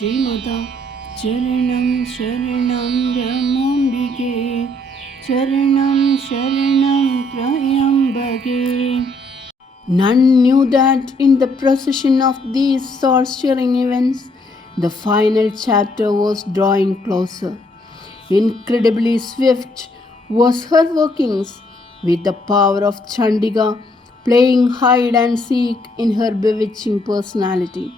जय माता चरणं शरणं रमोऽम्बिके चरणं शरणं त्र्यम्बके. None knew that in the procession of these soul-stirring events, the final chapter was drawing closer. Incredibly swift was her workings, with the power of Chandika playing hide and seek in her bewitching personality.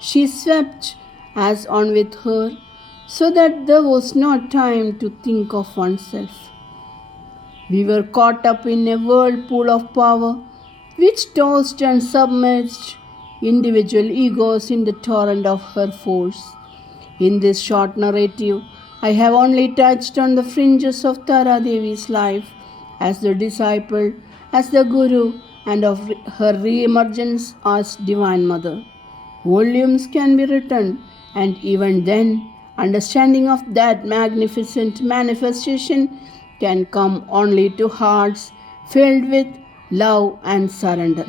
She swept as on with her, so that there was not time to think of oneself. We were caught up in a whirlpool of power which tossed and submerged individual egos in the torrent of her force. In this short narrative, I have only touched on the fringes of Thara Devi's life as the disciple, as the guru, and of her re-emergence as Divine Mother. Volumes can be written, and even then, understanding of that magnificent manifestation can come only to hearts filled with love and surrender.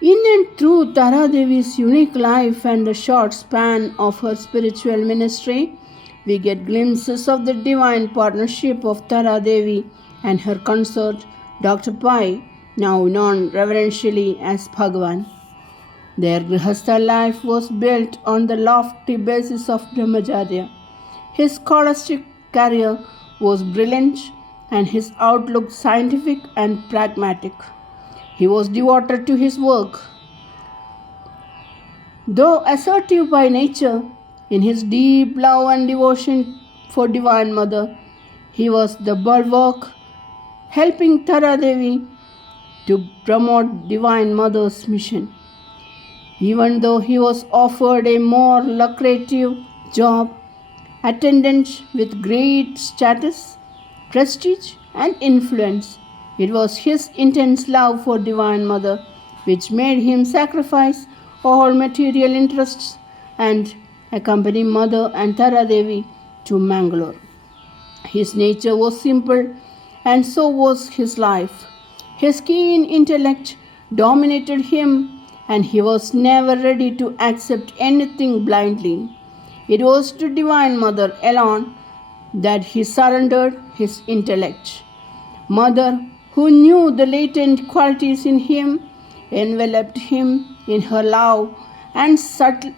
In and through Thara Devi's unique life and the short span of her spiritual ministry, we get glimpses of the divine partnership of Thara Devi and her consort, Dr. Pai, now known reverentially as Bhagavan. Their Grihastha life was built on the lofty basis of Brahmacharya. His scholastic career was brilliant and his outlook scientific and pragmatic. He was devoted to his work. Though assertive by nature, in his deep love and devotion for Divine Mother, he was the bulwark helping Thara Devi to promote Divine Mother's mission. Even though he was offered a more lucrative job, attendant with great status, prestige, and influence, it was his intense love for Divine Mother which made him sacrifice all material interests and accompany Mother and Thara Devi to Mangalore. His nature was simple, and so was his life. His keen intellect dominated him, and he was never ready to accept anything blindly. It was to Divine Mother alone that he surrendered his intellect. Mother, who knew the latent qualities in him, enveloped him in her love and subtly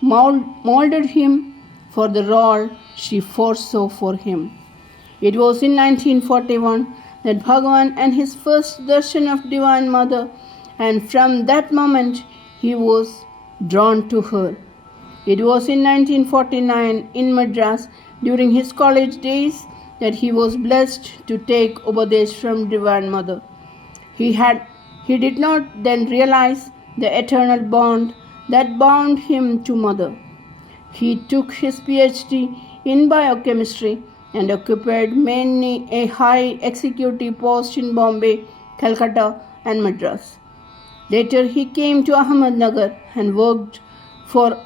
molded him for the role she foresaw for him. It was in 1941 that Bhagavan and his first darshan of Divine Mother, and from that moment he was drawn to her. It was in 1949 in Madras during his college days that he was blessed to take Upadesh from Divine Mother. He did not then realize the eternal bond that bound him to Mother. He took his PhD in biochemistry and occupied many a high executive post in Bombay, Calcutta, and Madras. Later he came to Ahmednagar and worked for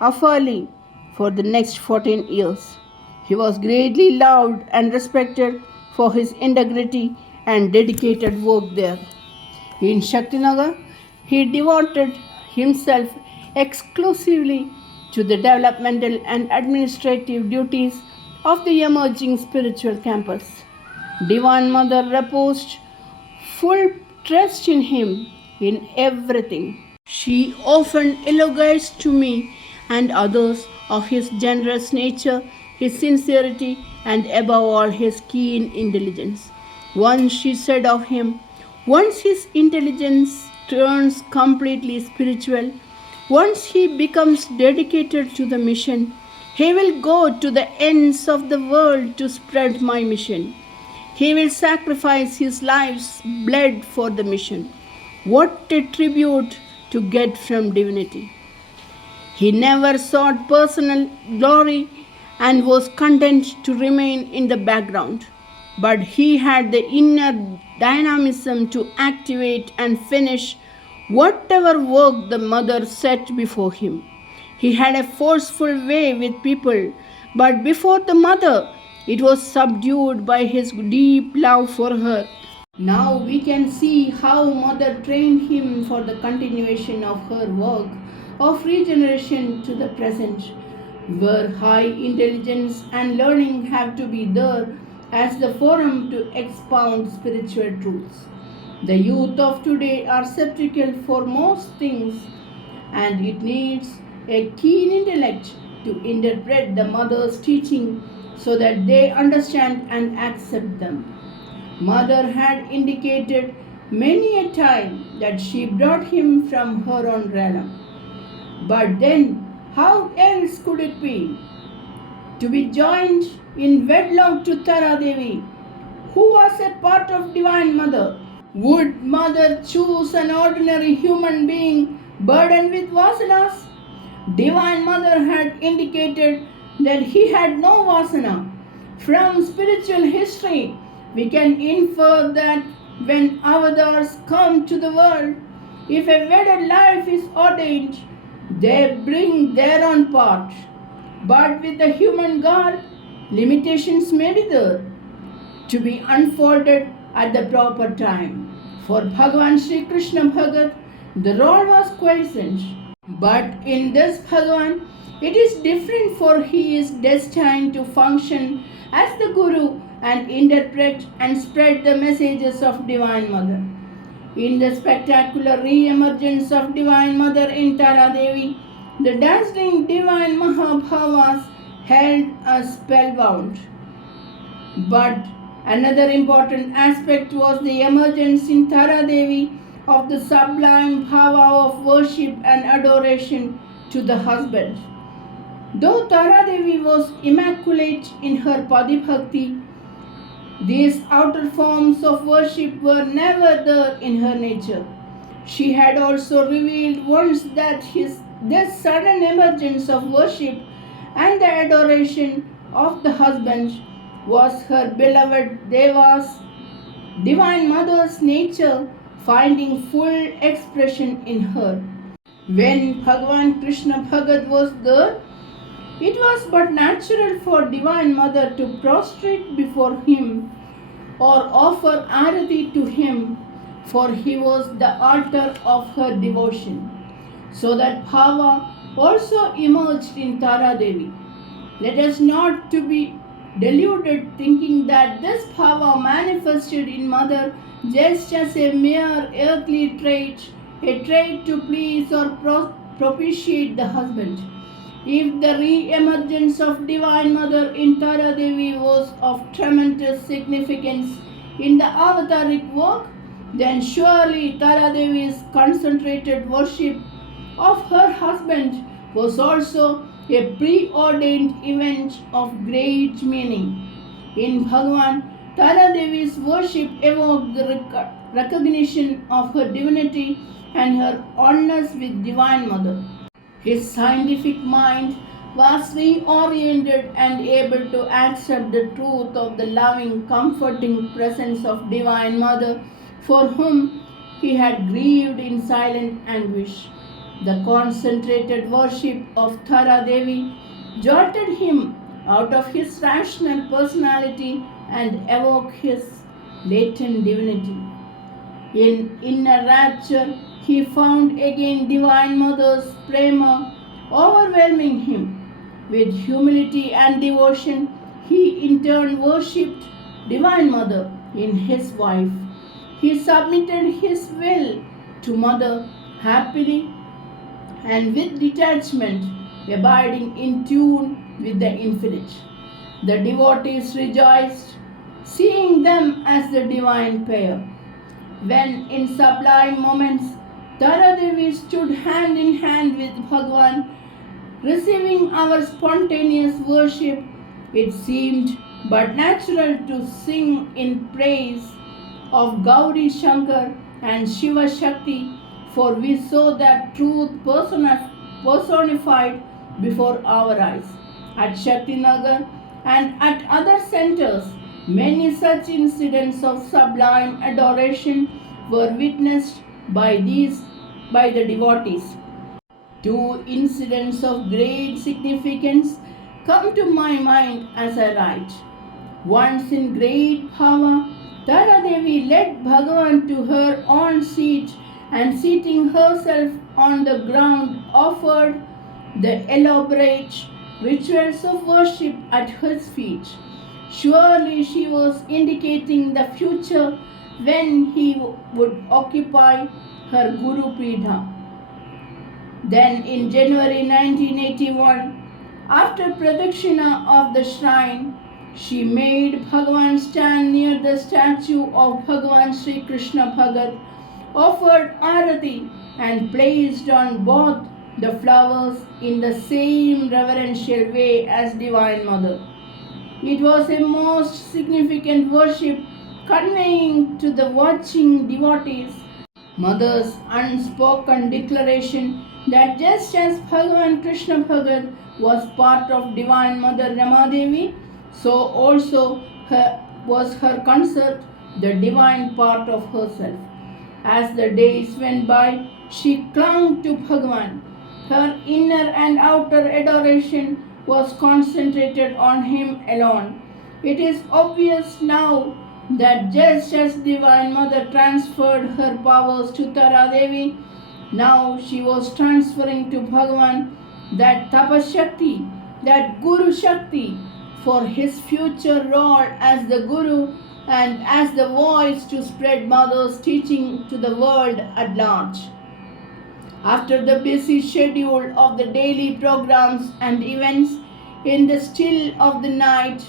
Afali for the next 14 years. He was greatly loved and respected for his integrity and dedicated work there. In Sakthi Nagar, he devoted himself exclusively to the developmental and administrative duties of the emerging spiritual campus. Divine Mother reposed full trust in him in everything. She often elogies to me and others of his generous nature, his sincerity, and above all his keen intelligence. Once she said of him, once his intelligence turns completely spiritual, once he becomes dedicated to the mission, he will go to the ends of the world to spread my mission. He will sacrifice his life's blood for the mission. What a tribute to get from divinity. He never sought personal glory and was content to remain in the background, but he had the inner dynamism to activate and finish whatever work the Mother set before him. He had a forceful way with people, but before the Mother, it was subdued by his deep love for her. Now we can see how Mother trained him for the continuation of her work of regeneration to the present, where high intelligence and learning have to be there as the forum to expound spiritual truths. The youth of today are skeptical for most things, and it needs a keen intellect to interpret the mother's teaching so that they understand and accept them. Mother had indicated many a time that she brought him from her own realm. But then, how else could it be? To be joined in wedlock to Thara Devi, who was a part of Divine Mother. Would Mother choose an ordinary human being burdened with vasanas? Divine Mother had indicated that he had no vasana. From spiritual history, we can infer that when avatars come to the world, if a wedded life is ordained, they bring their own part. But with the human God, limitations may be there to be unfolded at the proper time. For Bhagavan Sri Krishna Bhagat, the role was quiescent. But in this Bhagavan, it is different, for he is destined to function as the Guru and interpret and spread the messages of Divine Mother. In the spectacular re-emergence of Divine Mother in Thara Devi, the dazzling Divine Mahabhavas held us spellbound. But another important aspect was the emergence in Thara Devi of the sublime bhava of worship and adoration to the husband. Though Thara Devi was immaculate in her Padi Bhakti, these outer forms of worship were never there in her nature. She had also revealed once that this sudden emergence of worship and the adoration of the husband was her beloved Deva's, Divine Mother's nature, finding full expression in her. When Bhagavan Krishna Bhagat was there, it was but natural for Divine Mother to prostrate before him or offer arati to him, for he was the altar of her devotion. So that bhava also emerged in Thara Devi. Let us not to be deluded thinking that this bhava manifested in Mother just as a mere earthly trait, a trait to please or propitiate the husband. If the re-emergence of Divine Mother in Thara Devi was of tremendous significance in the avataric work, then surely Thara Devi's concentrated worship of her husband was also a preordained event of great meaning. In Bhagavan, Thara Devi's worship evoked the recognition of her divinity and her oneness with Divine Mother. His scientific mind was reoriented and able to accept the truth of the loving, comforting presence of Divine Mother, for whom he had grieved in silent anguish. The concentrated worship of Thara Devi jolted him out of his rational personality and evoked his latent divinity. In inner rapture, he found again Divine Mother's prema overwhelming him. With humility and devotion, he in turn worshipped Divine Mother in his wife. He submitted his will to Mother happily and with detachment, abiding in tune with the Infinite. The devotees rejoiced, seeing them as the divine pair. When in sublime moments Thara Devi stood hand in hand with Bhagavan, receiving our spontaneous worship, it seemed but natural to sing in praise of Gauri Shankar and Shiva Shakti, for we saw that truth personified before our eyes. At Sakthi Nagar and at other centers, many such incidents of sublime adoration were witnessed by the devotees. Two incidents of great significance come to my mind as I write. Once in great bhava, Thara Devi led Bhagavan to her own seat and seating herself on the ground offered the elaborate rituals of worship at his feet. Surely she was indicating the future when he would occupy her Guru Pidha. Then in January 1981, after pradakshina of the shrine, she made Bhagavan stand near the statue of Bhagavan Sri Krishna Bhagat, offered arati and placed on both the flowers in the same reverential way as Divine Mother. It was a most significant worship conveying to the watching devotees Mother's unspoken declaration that just as Bhagavan Krishna Bhagat was part of Divine Mother Rama Devi, so also was her consort the divine part of herself. As the days went by, she clung to Bhagavan. Her inner and outer adoration was concentrated on him alone. It is obvious now that just as Divine Mother transferred her powers to Thara Devi, now she was transferring to Bhagavan that Tapashakti, that Guru Shakti, for his future role as the Guru and as the voice to spread Mother's teaching to the world at large. After the busy schedule of the daily programs and events, in the still of the night,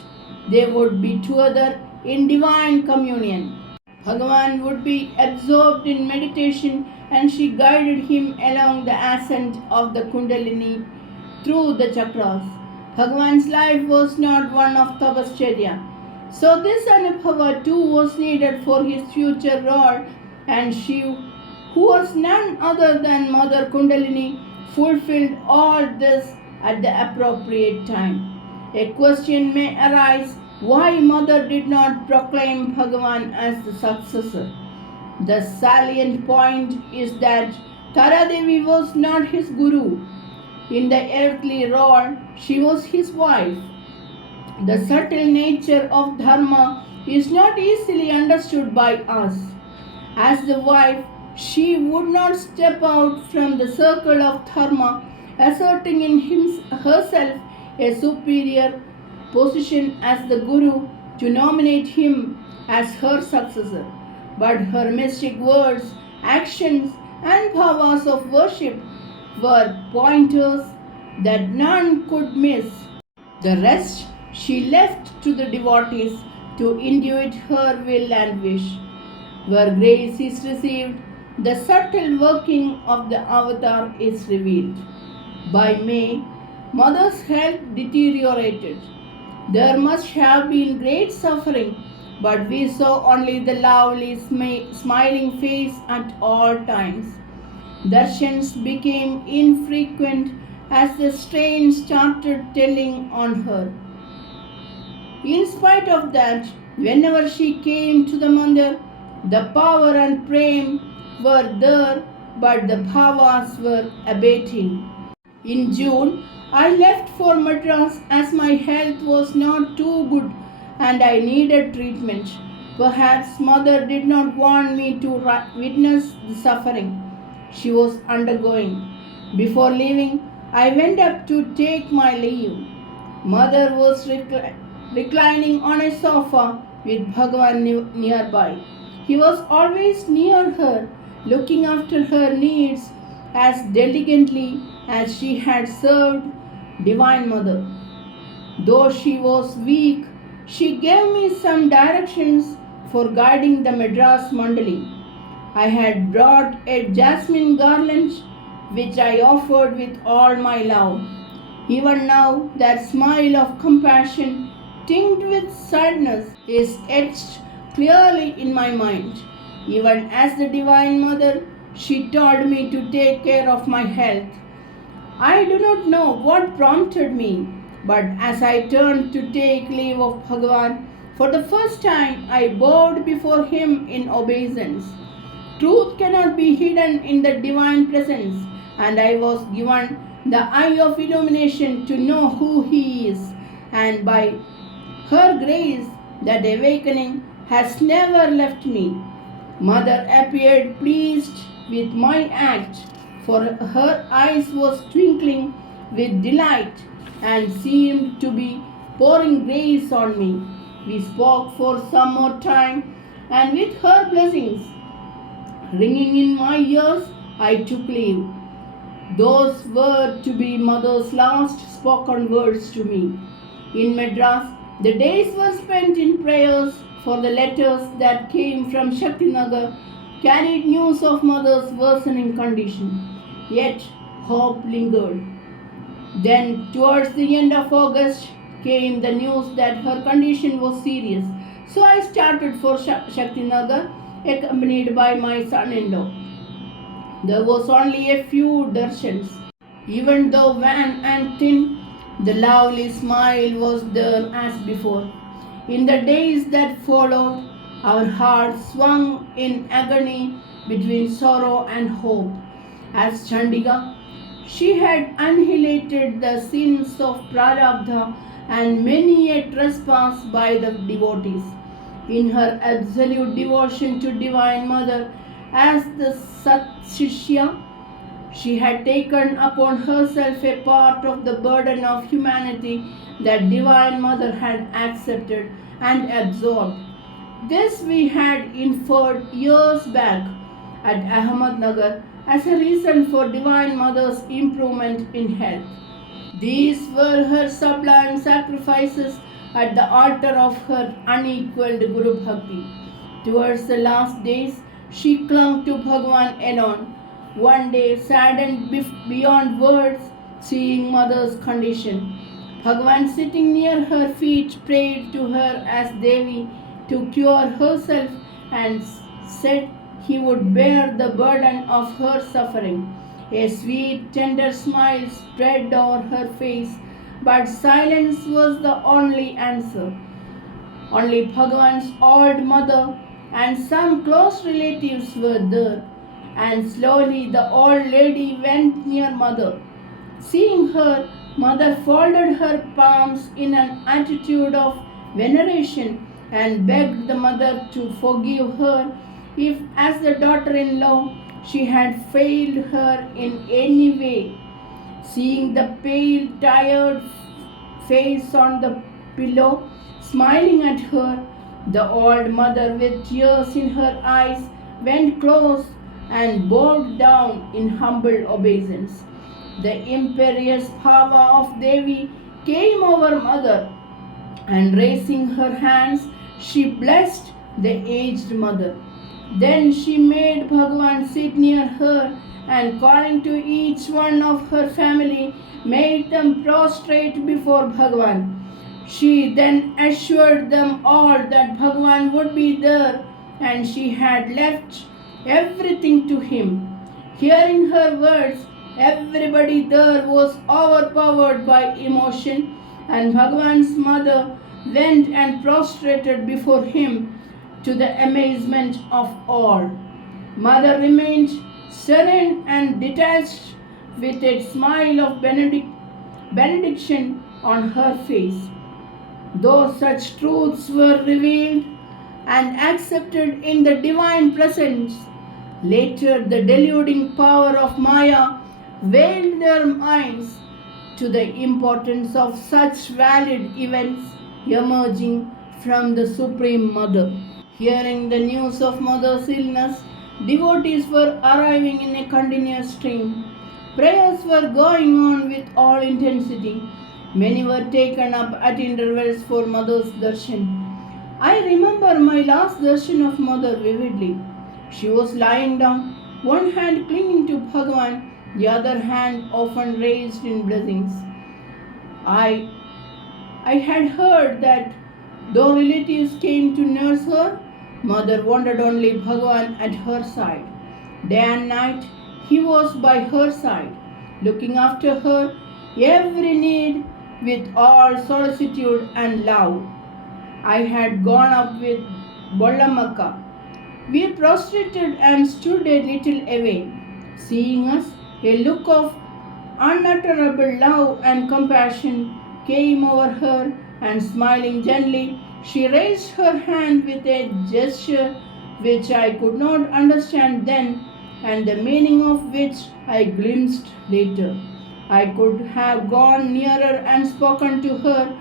they would be together in divine communion. Bhagavan would be absorbed in meditation and she guided him along the ascent of the Kundalini through the chakras. Bhagavan's life was not one of tapascharya. So this Anubhava too was needed for his future role, and she, who was none other than Mother Kundalini, fulfilled all this at the appropriate time. A question may arise why Mother did not proclaim Bhagavan as the successor. The salient point is that Thara Devi was not his guru. In the earthly role, she was his wife. The subtle nature of dharma is not easily understood by us. As the wife, she would not step out from the circle of dharma, asserting in herself a superior position as the guru to nominate him as her successor. But her mystic words, actions, and bhavas of worship were pointers that none could miss. The rest she left to the devotees to intuit her will and wish. Where grace is received, the subtle working of the avatar is revealed. By May, Mother's health deteriorated. There must have been great suffering, but we saw only the lovely smiling face at all times. Darshans became infrequent as the strain started telling on her. In spite of that, whenever she came to the mandir, the power and prem were there, but the bhavas were abating. In June, I left for Madras as my health was not too good and I needed treatment. Perhaps Mother did not want me to witness the suffering she was undergoing. Before leaving, I went up to take my leave. Mother was reclining on a sofa with Bhagavan nearby. He was always near her, looking after her needs as diligently as she had served Divine Mother. Though she was weak, she gave me some directions for guiding the Madras Mandali. I had brought a jasmine garland which I offered with all my love. Even now, that smile of compassion tinged with sadness is etched clearly in my mind. Even as the Divine Mother, she told me to take care of my health. I do not know what prompted me, but as I turned to take leave of Bhagavan, for the first time I bowed before him in obeisance. Truth cannot be hidden in the divine presence, and I was given the eye of illumination to know who he is, and by her grace that awakening has never left me. Mother appeared pleased with my act, for her eyes was twinkling with delight and seemed to be pouring grace on me. We spoke for some more time, and with her blessings ringing in my ears, I took leave. Those were to be Mother's last spoken words to me. In Madras, the days were spent in prayers, for the letters that came from Sakthi Nagar carried news of Mother's worsening condition. Yet hope lingered. Then, towards the end of August, came the news that her condition was serious. So I started for Sakthi Nagar, accompanied by my son-in-law. There was only a few darshans. Even though wan and thin, the lovely smile was there as before. In the days that followed, our hearts swung in agony between sorrow and hope. As Chandiga, she had annihilated the sins of Prarabdha and many a trespass by the devotees. In her absolute devotion to Divine Mother as the Sat Shishya, she had taken upon herself a part of the burden of humanity that Divine Mother had accepted and absorbed. This we had inferred years back at Ahmednagar as a reason for Divine Mother's improvement in health. These were her sublime sacrifices at the altar of her unequaled Guru Bhakti. Towards the last days, she clung to Bhagwan alone. One day, saddened beyond words, seeing Mother's condition, Bhagwan sitting near her feet prayed to her as Devi to cure herself and said he would bear the burden of her suffering. A sweet, tender smile spread over her face, but silence was the only answer. Only Bhagwan's old mother and some close relatives were there, and slowly the old lady went near Mother. Seeing her, Mother folded her palms in an attitude of veneration and begged the mother to forgive her if, as the daughter-in-law, she had failed her in any way. Seeing the pale, tired face on the pillow, smiling at her, the old mother, with tears in her eyes, went close and bowed down in humble obeisance. The imperious power of Devi came over Mother, and raising her hands, she blessed the aged mother. Then she made Bhagwan sit near her, and calling to each one of her family, made them prostrate before Bhagwan. She then assured them all that Bhagwan would be there, and she had left everything to him. Hearing her words, everybody there was overpowered by emotion, and Bhagwan's mother went and prostrated before him to the amazement of all. Mother remained serene and detached with a smile of benediction on her face. Though such truths were revealed and accepted in the divine presence, later the deluding power of Maya veiled their minds to the importance of such valid events emerging from the Supreme Mother. Hearing the news of Mother's illness, devotees were arriving in a continuous stream. Prayers were going on with all intensity. Many were taken up at intervals for Mother's darshan. I remember my last darshan of Mother vividly. She was lying down, one hand clinging to Bhagwan, the other hand often raised in blessings. I had heard that though relatives came to nurse her, Mother wanted only Bhagwan at her side. Day and night he was by her side, looking after her every need with all solicitude and love. I had gone up with Bollamakka. We prostrated and stood a little away. Seeing us, a look of unutterable love and compassion came over her, and smiling gently, she raised her hand with a gesture which I could not understand then, and the meaning of which I glimpsed later. I could have gone nearer and spoken to her,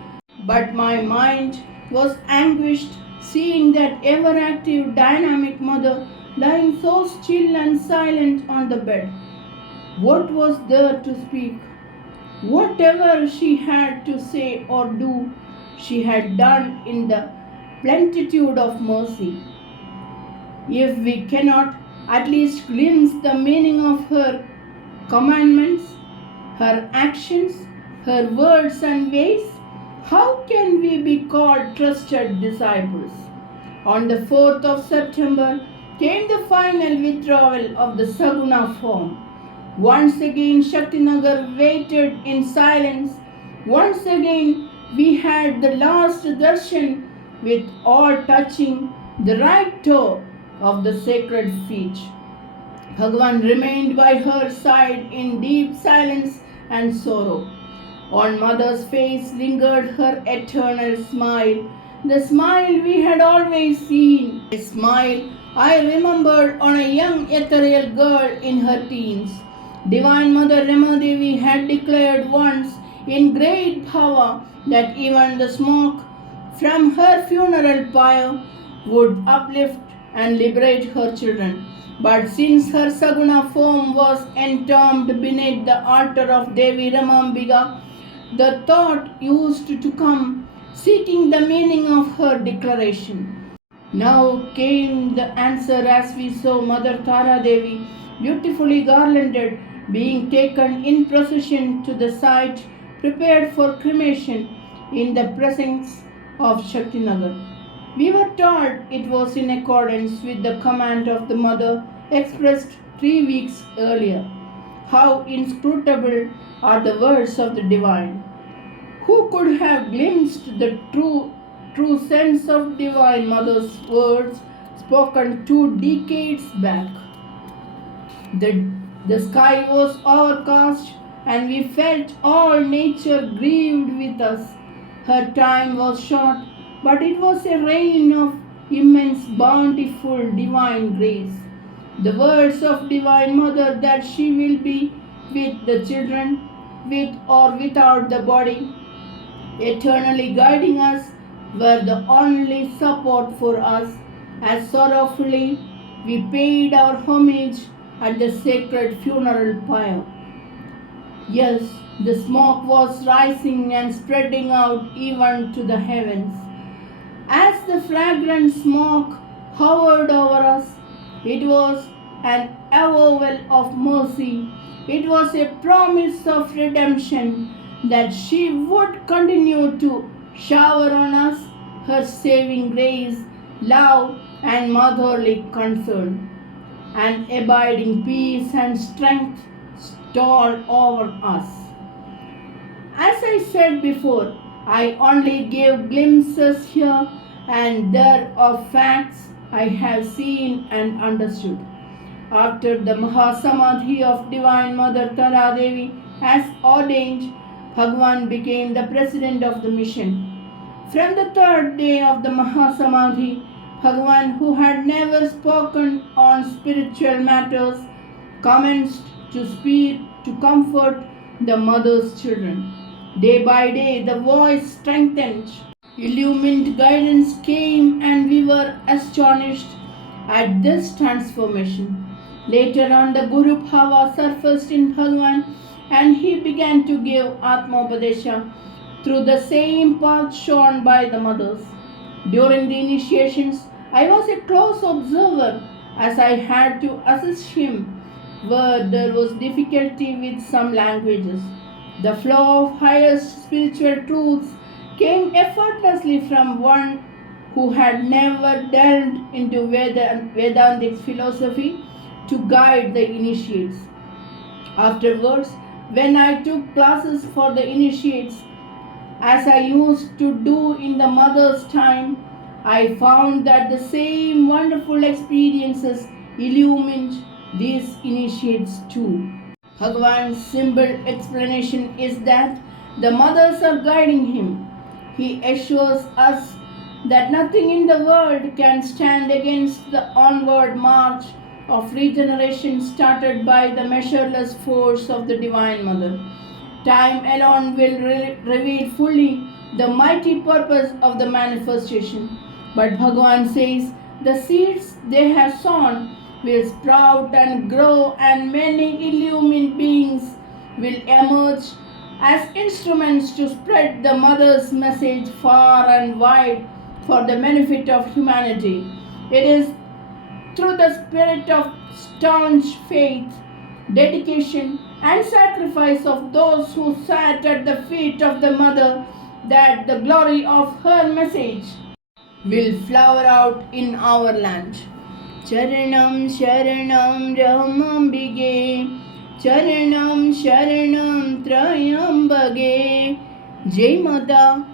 but my mind was anguished seeing that ever active, dynamic mother lying so still and silent on the bed. What was there to speak? Whatever she had to say or do, she had done in the plenitude of mercy. If we cannot at least glimpse the meaning of her commandments, her actions, her words and ways, how can we be called trusted disciples? On the 4th of September came the final withdrawal of the Saguna form. Once again Sakthi Nagar waited in silence. Once again we had the last darshan with all touching the right toe of the sacred feet. Bhagavan remained by her side in deep silence and sorrow. On Mother's face lingered her eternal smile, the smile we had always seen, a smile I remembered on a young ethereal girl in her teens. Divine Mother Rama Devi had declared once in great power that even the smoke from her funeral pyre would uplift and liberate her children. But since her Saguna form was entombed beneath the altar of Devi Ramambiga, the thought used to come, seeking the meaning of her declaration. Now came the answer as we saw Mother Thara Devi, beautifully garlanded, being taken in procession to the site prepared for cremation in the presence of Sakthi Nagar. We were told it was in accordance with the command of the Mother expressed 3 weeks earlier. How inscrutable are the words of the Divine! Who could have glimpsed the true sense of Divine Mother's words spoken 2 decades back? The sky was overcast and we felt all nature grieved with us. Her time was short, but it was a reign of immense, bountiful, divine grace. The words of Divine Mother that she will be with the children, with or without the body, eternally guiding us, were the only support for us as sorrowfully we paid our homage at the sacred funeral pyre. Yes, the smoke was rising and spreading out even to the heavens. As the fragrant smoke hovered over us, it was an avowal of mercy. It was a promise of redemption that she would continue to shower on us her saving grace, love, and motherly concern. And abiding peace and strength stole over us. As I said before, I only gave glimpses here and there of facts I have seen and understood. After the Mahasamadhi of Divine Mother Thara Devi as ordained, Bhagavan became the president of the mission. From the 3rd day of the Mahasamadhi, Bhagavan, who had never spoken on spiritual matters, commenced to speak to comfort the mother's children. Day by day, the voice strengthened. Illumined guidance came, and we were astonished at this transformation. Later on, the Guru Bhava surfaced in Bhagavan, and he began to give Atmopadesha through the same path shown by the mothers. During the initiations, I was a close observer as I had to assist him where there was difficulty with some languages. The flow of highest spiritual truths came effortlessly from one who had never delved into Vedantic philosophy to guide the initiates. Afterwards, when I took classes for the initiates, as I used to do in the mother's time, I found that the same wonderful experiences illumined these initiates too. Bhagavan's simple explanation is that the mothers are guiding him. He assures us that nothing in the world can stand against the onward march of regeneration started by the measureless force of the Divine Mother. Time alone will reveal fully the mighty purpose of the manifestation. But Bhagavan says the seeds they have sown will sprout and grow, and many illumined beings will emerge as instruments to spread the Mother's message far and wide for the benefit of humanity. It is through the spirit of staunch faith, dedication, and sacrifice of those who sat at the feet of the Mother that the glory of her message will flower out in our land. Charanam Sharanam Ramambige, Charanam Sharanam Trayambage. Jai Mata,